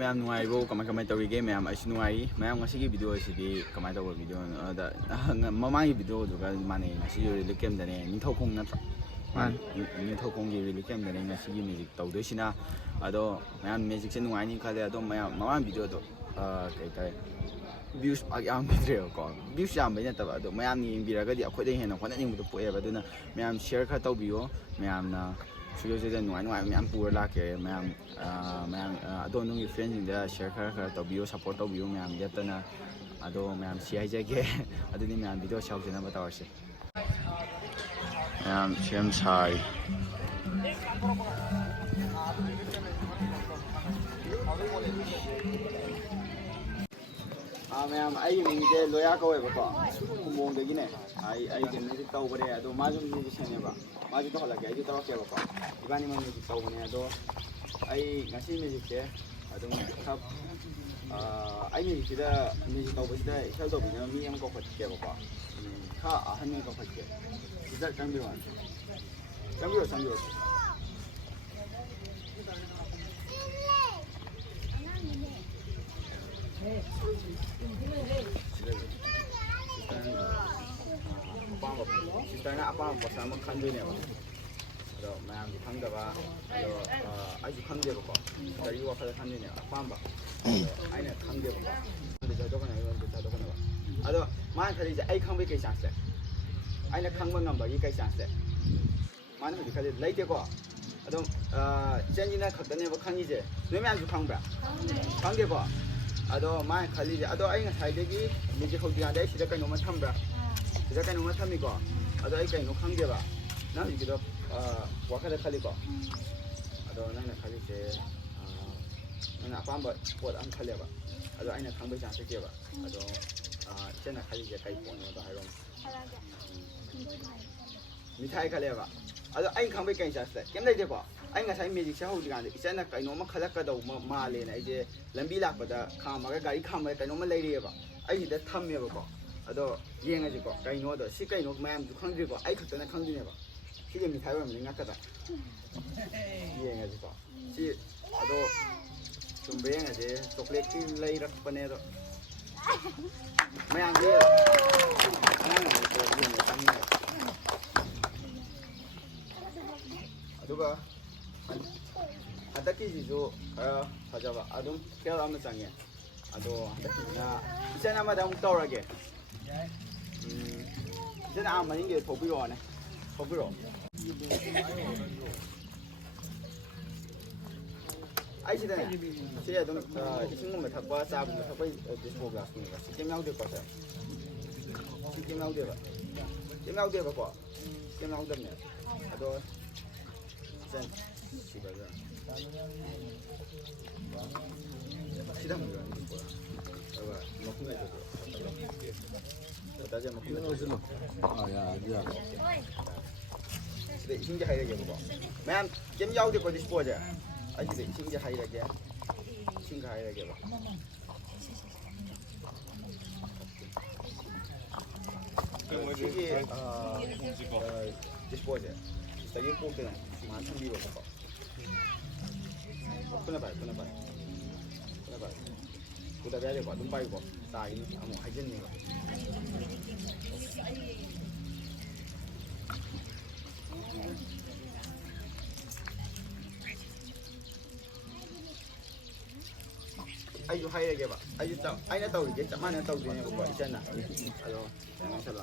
ꯃꯌꯥꯝ ꯅꯨꯡꯉꯥꯏꯔꯤꯕꯣ ꯀꯃꯥꯏ ꯇꯧꯔꯤꯒꯦ ꯃꯌꯥꯝ ꯑꯩꯁꯨ ꯅꯨꯡꯉꯥꯏꯔꯤ ꯃꯌꯥꯝ ꯉꯁꯤꯒꯤ ꯚꯤꯗꯤꯑꯣ ꯑꯁꯤꯗꯤ ꯀꯃꯥꯏ ꯇꯧꯕ ꯚꯤꯗꯤꯑꯣꯅꯣ ꯑꯗ ꯃꯃꯥꯡꯒꯤ ꯚꯤꯗꯤꯑꯣꯗꯨꯒ ꯃꯥꯟꯅꯩ ꯉꯁꯤꯒꯤ ꯔꯤꯂꯤꯞ ꯀꯦꯝꯗꯅꯦ ꯅꯤꯡꯊꯧꯈꯣꯡ ꯅꯠꯇ꯭ꯔꯣ ꯅꯤꯡꯊꯧꯈꯣꯡꯒꯤ ꯔꯤꯂꯤꯞ ꯀꯦꯝꯗꯅꯦ ꯉꯁꯤꯒꯤ ꯃꯦꯖꯤꯛ ꯇꯧꯗꯣꯏꯁꯤꯅ ꯑꯗꯣ ꯃꯌꯥꯝ ꯃꯦꯖꯤꯛꯁꯦ ꯅꯨꯡꯉꯥꯏꯅꯤ ꯈꯜꯂꯦ ꯑꯗꯣ ꯃꯌꯥꯝ ꯃꯃꯥꯡ ꯚꯤꯗꯤꯑꯣꯗꯣ ꯀꯩ ꯇꯥꯔꯦ ꯚ꯭ꯌꯨꯁ ꯄꯥꯛ ꯌꯥꯝꯈꯤꯗ꯭ꯔꯦꯕꯀꯣ ꯚ꯭ꯌꯨꯁ ꯌꯥꯝꯕꯩ ꯅꯠꯇꯕ ꯑꯗꯣ ꯃꯌꯥꯝꯅ ꯌꯦꯡꯕꯤꯔꯒꯗꯤ ꯑꯩꯈꯣꯏꯗ ꯍꯦꯟꯅ ꯍꯣꯠꯅꯅꯤꯡꯕꯗꯣ ꯄꯣꯛꯑꯦꯕ ꯑꯗꯨꯅ ꯃꯌꯥꯝ ꯁꯤꯌꯔ ꯈꯔ ꯇꯧꯕꯤꯌꯣ ꯃꯌꯥꯝꯅ ꯁꯤꯗ ꯅꯨꯡꯉꯥꯏꯕ ꯃꯌꯥꯝ ꯄꯨꯔ ꯂꯥꯛꯀꯦ ꯃꯌꯥꯝ ꯑꯗꯣꯝꯒꯤ ꯐ꯭ꯔꯦꯟꯁꯤꯡꯗ ꯁꯤꯌꯔ ꯈꯔ ꯇꯧꯕꯤꯌꯣ ꯁꯞꯄꯣꯔꯠ ꯇꯧꯕꯤꯌꯣ ꯃꯌꯥꯝ ꯂꯦꯞꯇꯅ ꯑꯗꯣ ꯃꯌꯥꯝ ꯁꯤ ꯍꯥꯏꯖꯒꯦ ꯑꯗꯨꯗꯤ ꯃꯌꯥꯝ ꯚꯤꯗꯤꯑꯣ ꯌꯥꯎꯖꯅꯕ ꯇꯧꯔꯁꯦ ꯃꯌꯥꯝ ꯁꯦꯝ ꯁꯥꯔꯤ ꯃꯌꯥꯝ ꯑꯩꯒꯤ ꯃꯤꯡꯁꯦ ꯂꯣꯌꯥ ꯀꯧꯋꯦꯕꯀꯣ ꯈꯨꯝꯕꯣꯡꯗꯒꯤꯅꯦ ꯑꯩꯁꯦ ꯃ꯭ꯌꯨꯖꯤꯛ ꯇꯧꯕꯅꯦ ꯑꯗꯣ ꯃꯥꯁꯨ ꯃ꯭ꯌꯨꯖꯤꯛꯁꯤꯌꯟꯅꯦꯕ ꯃꯥꯁꯨ ꯇꯧꯍꯜꯂꯛꯀꯦ ꯑꯩꯁꯨ ꯇꯧꯔꯛꯀꯦꯕꯀꯣ ꯏꯕꯥꯅꯤꯃꯛ ꯃ꯭ꯌꯨꯖꯤꯛ ꯇꯧꯕꯅꯦ ꯑꯗꯣ ꯑꯩ ꯉꯁꯤ ꯃ꯭ꯌꯨꯖꯤꯛꯁꯦ ꯑꯗꯨꯝ ꯈꯔ ꯑꯩ ꯃ꯭ꯌꯨꯖꯤꯛ ꯇꯧꯕꯁꯤꯗ ꯏꯁꯩ ꯇꯧꯕꯤꯅꯕ ꯃꯤ ꯑꯃ ꯀꯧꯈꯠꯀꯦꯕꯀꯣ ꯈꯔ ꯑꯍꯟ ꯑꯃ ꯀꯧꯈꯠꯀꯦ ꯁꯤꯗ ꯆꯪꯕꯤꯔꯣ ꯆꯪꯕꯤꯔꯣ ꯁꯤꯁꯇꯔꯅ ꯑꯄꯥꯝꯕ ꯄꯣꯠꯁꯛ ꯑꯃ ꯈꯟꯗꯣꯏꯅꯦꯕ ꯑꯗꯣ ꯃꯌꯥꯝꯁꯨ ꯈꯪꯗꯕ ꯑꯗꯣ ꯑꯩꯁꯨ ꯈꯪꯗꯦꯕꯀꯣ ꯁꯤꯁꯇꯔꯒꯤ ꯋꯥꯈꯜꯗ ꯈꯟꯗꯣꯏꯅꯦꯕ ꯑꯄꯥꯝꯕ ꯑꯗꯣ ꯑꯩꯅ ꯈꯪꯗꯦꯕꯀꯣ ꯆꯥꯗꯣꯛꯀꯅꯦꯕ ꯑꯗꯣ ꯃꯥꯅ ꯈꯜꯂꯤꯁꯦ ꯑꯩ ꯈꯪꯕꯒꯤ ꯀꯩ ꯆꯥꯟꯁ ꯂꯩ ꯑꯩꯅ ꯈꯪꯕ ꯉꯝꯕꯒꯤ ꯀꯩ ꯆꯥꯟꯁ ꯂꯩ ꯃꯥꯅ ꯍꯧꯖꯤꯛ ꯈꯜꯂꯤ ꯂꯩꯇꯦꯀꯣ ꯑꯗꯨꯝ ꯏꯆꯟꯁꯤꯅ ꯈꯛꯇꯅꯦꯕ ꯈꯪꯉꯤꯁꯦ ꯅꯣꯏ ꯃꯌꯥꯝꯁꯨ ꯈꯪꯕ꯭ꯔꯥ ꯈꯪꯗꯦꯀꯣ ꯑꯗꯣ ꯃꯥꯅ ꯈꯜꯂꯤꯁꯦ ꯑꯗꯣ ꯑꯩ ꯉꯁꯥꯏꯗꯒꯤ ꯃ꯭ꯌꯨꯖꯤꯛ ꯍꯧꯗ꯭ꯔꯤꯉꯩꯗ ꯑꯩ ꯁꯤꯗ ꯀꯩꯅꯣꯝꯃ ꯊꯝꯕ꯭ꯔꯥ ꯁꯤꯗ ꯀꯩꯅꯣꯝꯃ ꯊꯝꯃꯤꯀꯣ ꯑꯗꯣ ꯑꯩ ꯀꯩꯅꯣ ꯈꯪꯗꯦꯕ ꯅꯪ ꯍꯧꯖꯤꯛꯀꯤꯗꯣ ꯋꯥꯈꯜꯗ ꯈꯜꯂꯤꯀꯣ ꯑꯗꯣ ꯅꯪꯅ ꯈꯜꯂꯤꯁꯦ ꯅꯪꯅ ꯑꯄꯥꯝꯕ ꯄꯣꯠ ꯑꯃ ꯈꯜꯂꯦꯕ ꯑꯗꯣ ꯑꯩꯅ ꯈꯪꯕꯩ ꯆꯥꯟꯁ ꯂꯩꯇꯦꯕ ꯑꯗꯣ ꯏꯆꯟꯅ ꯈꯜꯂꯤꯁꯦ ꯀꯩ ꯄꯣꯠꯅꯣꯗꯣ ꯍꯥꯏꯔꯣꯅꯦ ꯃꯤꯊꯥꯏ ꯈꯜꯂꯦꯕ ꯑꯗꯣ ꯑꯩꯅ ꯈꯪꯕꯩ ꯀꯩ ꯆꯥꯟꯁ ꯂꯩ ꯀꯩꯝ ꯂꯩꯇꯦꯀꯣ ꯑꯩ ꯉꯁꯥꯏ ꯃꯦꯖꯤꯛꯁꯦ ꯍꯧꯗ꯭ꯔꯤꯀꯥꯟꯗ ꯏꯆꯟꯅ ꯀꯩꯅꯣꯝꯃ ꯈꯜꯂꯛꯀꯗꯧꯕ ꯃꯥꯜꯂꯦꯅ ꯑꯩꯁꯦ ꯂꯝꯕꯤ ꯂꯥꯛꯄꯗ ꯈꯥꯝꯃꯒ ꯒꯥꯔꯤ ꯈꯥꯝꯃꯒ ꯀꯩꯅꯣꯝꯃ ꯂꯩꯔꯤꯑꯦꯕ ꯑꯩꯁꯤꯗ ꯊꯝꯃꯦꯕꯀꯣ ꯑꯗꯣ ꯌꯦꯡꯉꯁꯤꯀꯣ ꯀꯩꯅꯣꯗꯣ ꯁꯤ ꯀꯩꯅꯣ ꯃꯌꯥꯝꯁꯨ ꯈꯪꯗ꯭ꯔꯤꯀꯣ ꯑꯩ ꯈꯛꯇꯅ ꯈꯪꯗꯣꯏꯅꯦꯕ ꯁꯤꯗꯤ ꯃꯤꯊꯥꯏ ꯑꯣꯏꯔꯝꯕꯅꯤ ꯉꯛꯀꯗ ꯌꯦꯡꯉꯁꯤꯀꯣ ꯁꯤ ꯑꯗꯣ ꯆꯨꯝꯕ ꯌꯦꯡꯉꯁꯦ ꯆꯣꯀ꯭ꯂꯦꯠꯀꯤ ꯂꯩꯔꯛꯄꯅꯦ ꯑꯗꯣ ꯃꯌꯥꯝꯁꯦ ꯑꯗꯨꯒ ꯍꯟꯗꯛꯀꯤꯁꯤꯁꯨ ꯈꯔ ꯐꯖꯕ ꯑꯗꯨꯝ ꯈꯦꯜ ꯑꯃ ꯆꯪꯉꯦ ꯑꯗꯣ ꯍꯟꯗꯛꯀꯤꯁꯤꯅ ꯏꯆꯟ ꯑꯃꯗ ꯑꯃꯨꯛ ꯇꯧꯔꯒꯦ 이제는 아마 이게 더 필요하네. 더 필요. 아이시네. 제가 좀 이승문을 타고 싸고 타고 디스포 갔습니다. 시kem 나오될 것 같아요. 시kem 나오대봐. 시kem 나오대봐 거. 시kem 나오대네. 아도 전 시바가. 시담을 하는 거 뭐야? 저거 먹고 가지고. 다시 한번 야. 네, 이제 하이라게 보고. 맨 게임 야우데 거디 스포자. 아직 이제 하이라게. 신가 하이라게 봐. 이게 디스포자. 저기 꼭대는 만 참비로 봐. 끊어봐요. 그다 해야 되고 눈 빠이고 다 이 아무 하이젠 거. 아이도 하이라게 봐. 아이도 딱 아이나 떠오르게 짝만에 떠오르네 보고 있잖아. 아도 양한 살로.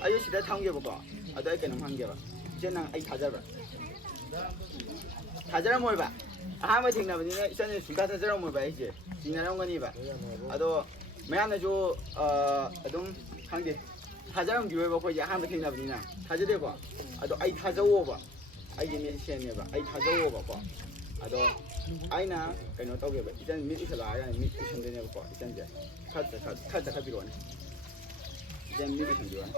아이도 시대 탕게 보고 아도 이렇게 놈 한게 봐. 이제는 아이 다잡아. 다잡아 뭘 봐. 아무 생각나버리네. 이제는 순간 다잡아 뭘 봐. 이제 지나는 거니 봐. 아도 매한나죠 ꯑꯗꯨꯝ ꯈꯪꯗꯦ ꯊꯥꯖꯔꯝꯒꯤ ꯑꯣꯏꯕ ꯑꯩꯈꯣꯏꯁꯦ ꯑꯍꯥꯟꯕ ꯊꯦꯡꯅꯕꯅꯤꯅ ꯊꯥꯖꯗꯦꯀꯣ ꯑꯗꯣ ꯑꯩ ꯊꯥꯖꯧꯑꯣꯕ ꯑꯩꯒꯤ ꯃꯦꯖꯤꯁꯤꯌꯟꯅꯦꯕ ꯑꯩ ꯊꯥꯖꯧꯑꯣꯕꯀꯣ ꯑꯗꯣ ꯑꯩꯅ ꯀꯩꯅꯣ ꯇꯧꯒꯦꯕ 이젠 ꯃꯤꯠ ꯎꯏꯁꯜꯂꯛꯑꯒ ꯃꯤꯠ ꯎꯏꯁꯟꯗꯣꯏꯅꯦꯕꯀꯣ 이젠ꯁꯦ ꯈꯔ ꯆꯠꯈꯠꯄꯤꯔꯛꯑꯣꯅꯦ 이젠 ꯃꯤꯠ ꯎꯏꯁꯟꯕꯤꯔꯛꯑꯣꯅꯦ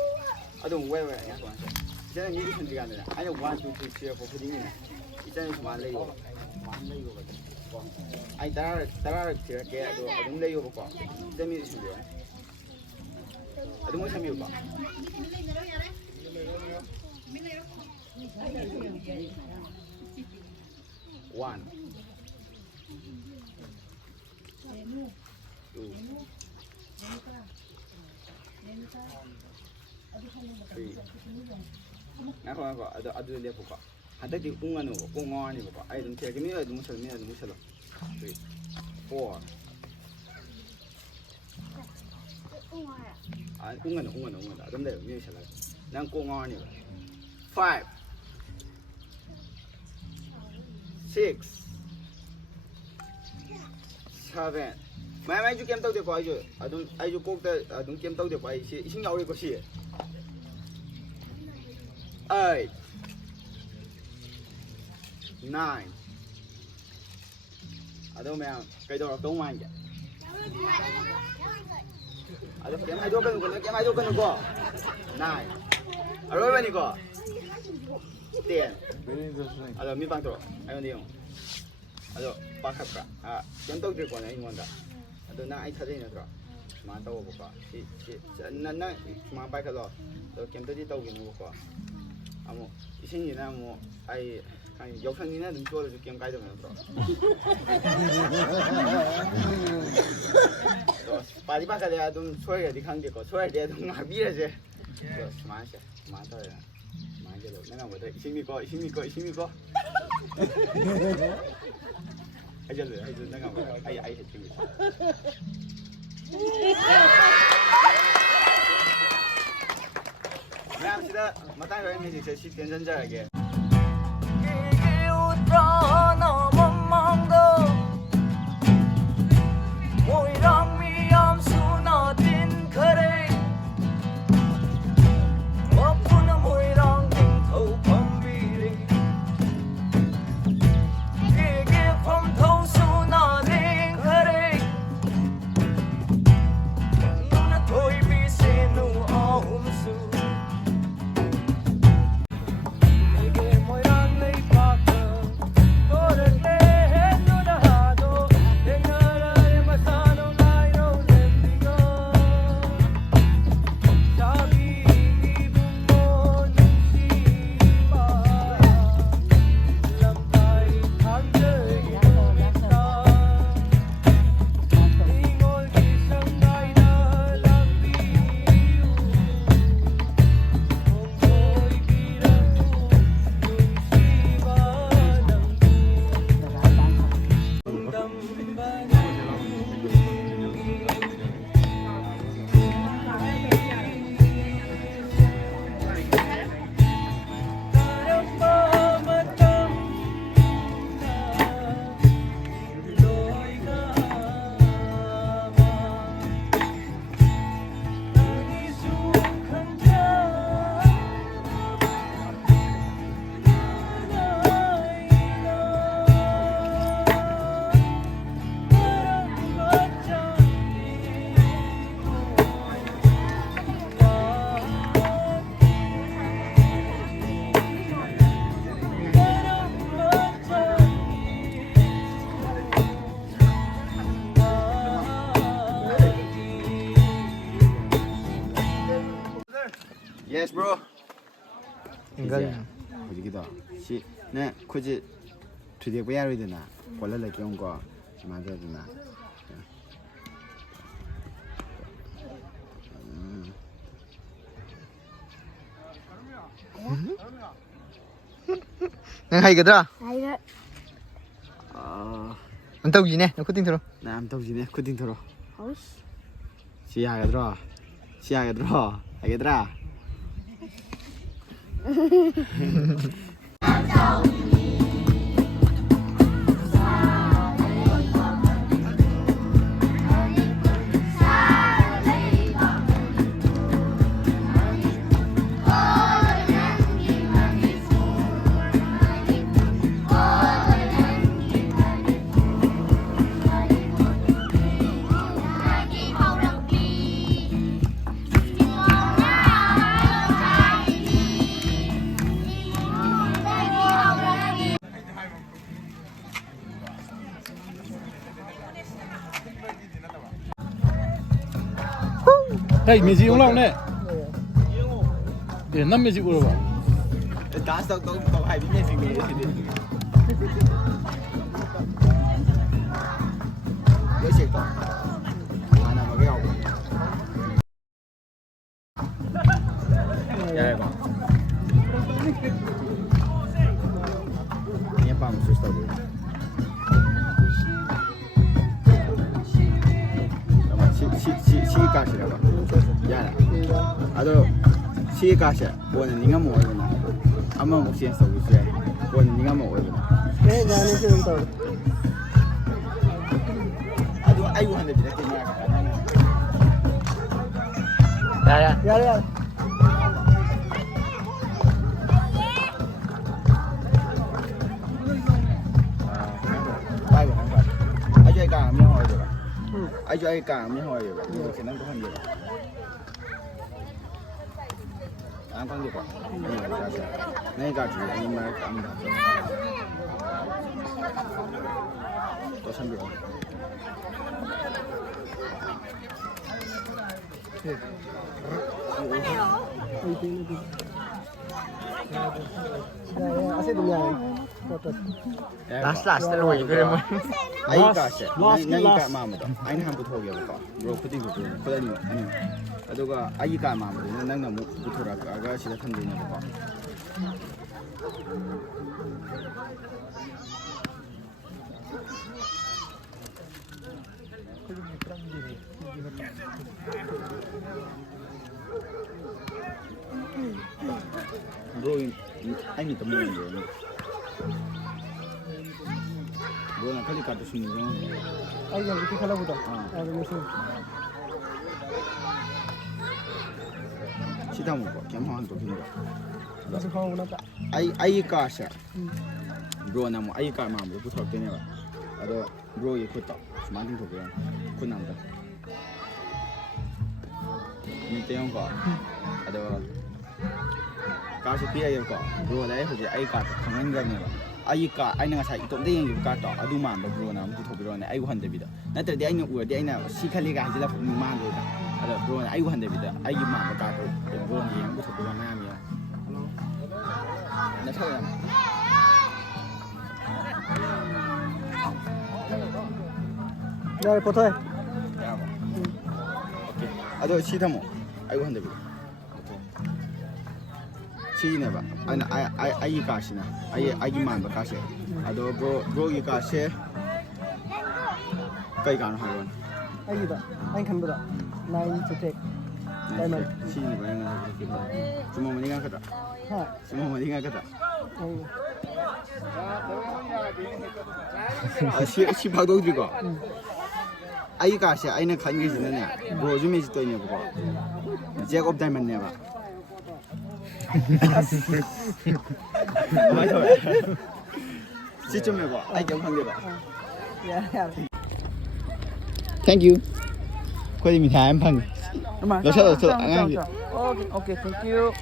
ꯑꯗꯨꯝ ꯋꯦ ꯉꯥꯏꯈꯣ 이제는 ꯃꯤꯠ ꯎꯏꯁꯟꯗ꯭ꯔꯤꯀꯥꯟꯗꯅꯦ ꯑꯩꯅ 1, 2, 3 ꯊꯤꯔꯛꯄ ꯈꯨꯗꯤꯡꯒꯤꯅꯦ 이제는 수만 ꯂꯩꯌꯣꯕ 아니 따라 들을게 아동 레이오버거 쌤이 준비요 아동 쌤이 오빠 one 나가 아주 내볼까 한때지 공간은 공원이 봐 아이 좀 제가 미야 좀 무서워 3 4 아 공간은 근데 미야 살아 난 공원이 5 6 7 mai chú kem tao được coi rồi ai chú cô ta đúng kem tao được coi xin nhau đi có gì eight 9 đâu mẹ cái đó là công anh vậy kem ai đâu cần của 9 rồi vậy nico 10 mi bang tro ai đi không ba khắp cả kem tao được coi này ngon đó 나 아이 찾으니까 들어 만 따고 볼까 나 만 바이크로 또 캠터지 따고 있는 거고 아무 이신이나 뭐 아이 아니 역선이나 좀 좋아져 게임 가야 되면 들어 바디바가 내가 좀 소리가 네 관계 거 소리 내가 좀 미래지 스마시 많다 많이로 내가 뭐더 이신이 거 아이들 내가 뭐 아이 했지 매암시다 마땅히 의미지 제 시간 전자하게 Yes, bro. Enggak. Begitu. Si, nih, kuci tujuh bayar itu na. Kalau lagi orang kau, cuma tu na. Nang hay cái đó. Hay đó. Anh tao gì nè, nó quyết định thôi. Nè, anh tao gì nè, quyết định thôi. Ôi. Si hay cái đó. Si hay cái đó. Hay cái đó. Hey, music ulang nih. Dia 6 music ulang. Đã sao tao hay biết gì gì 몇 시에 또 하나 먹여고 야 이거 이게 밤 수스터고 시가시라고 야 아도 시가시 뭐는 네가 먹어야 아마 무시해 서고 있어야 뭐는 네가 먹어야 네, 나는 지금 또. 아도 아이고 한데 비례 때문에 야야. 야야. 아이고 한 번. 아주 아이가 안 먹어야 돼. 아주 아이가 안 먹어야 돼. 이렇게 난 또한 개. 안 관계 봐. 내가 주고 이 말 안 봐. 또 선배. Last na luwi ko mo. 아이가 씨. 나이가 마음이다. 아이는 한번 보게 봐. 뭐 그때 그 고다니 아니. 아도가 아이가 마음으로 난 못 돌아가. 아가씨가 탄대냐 봐. Bro, anh tầm mười rồi. Bro, là cái gì cả tôi xin rồi. Ay, yan, ito kala mo daw. Ano mo siya? 시다 먹고 겸한 또 빈다. Kasi ko na ta. 아이 까샤. Bro, 나 뭐 아이 까 마음으로 붙어 때네 봐. 아도 bro 이 붙다. 만든 거 그냥 군남다. 니 때용 거. 아도 까시 피해 거. bro đấy hồi ai cả thằng anh này ai cả anh đang xài tụi đây những cả tỏ adu man bro nào cũng thuộc bro này ai quan David nãy từ đấy anh uổng đấy anh nào si khali cái gì là phụ man rồi ada bro này ai quan David ai man cả rồi bro này cũng thuộc bro nam vậy nó sao vậy Rồi, po thôi. 아도 시다 뭐 ai quan David 시네 봐. 아이 가시나. 아이만 봐 가시. 아도 bro 이 가시. cây càng hay luôn. Ay, ito. Ay, kan ba da? 9 to take. Diamond. 시니 봐. 주모 머니가 가다. Ha. 주모 머니가 가다. Ay. 시 박도 들고. 아이 가시 아이는 간 게 있는데 뭐 좀 해지 또 있냐 보고. 잭업 닮았네 봐. 맞아. 시점 해봐. 아이 경황 해봐. Thank you. Có gì mình thả em phần. Rồi sao anh ăn gì? Okay, thank you.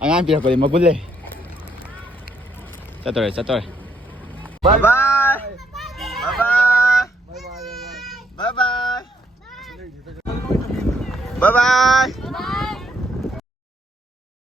Anh ăn việc rồi mà quên lên. Sao rồi. Bye bye. Bye bye. Bye bye. Bye bye.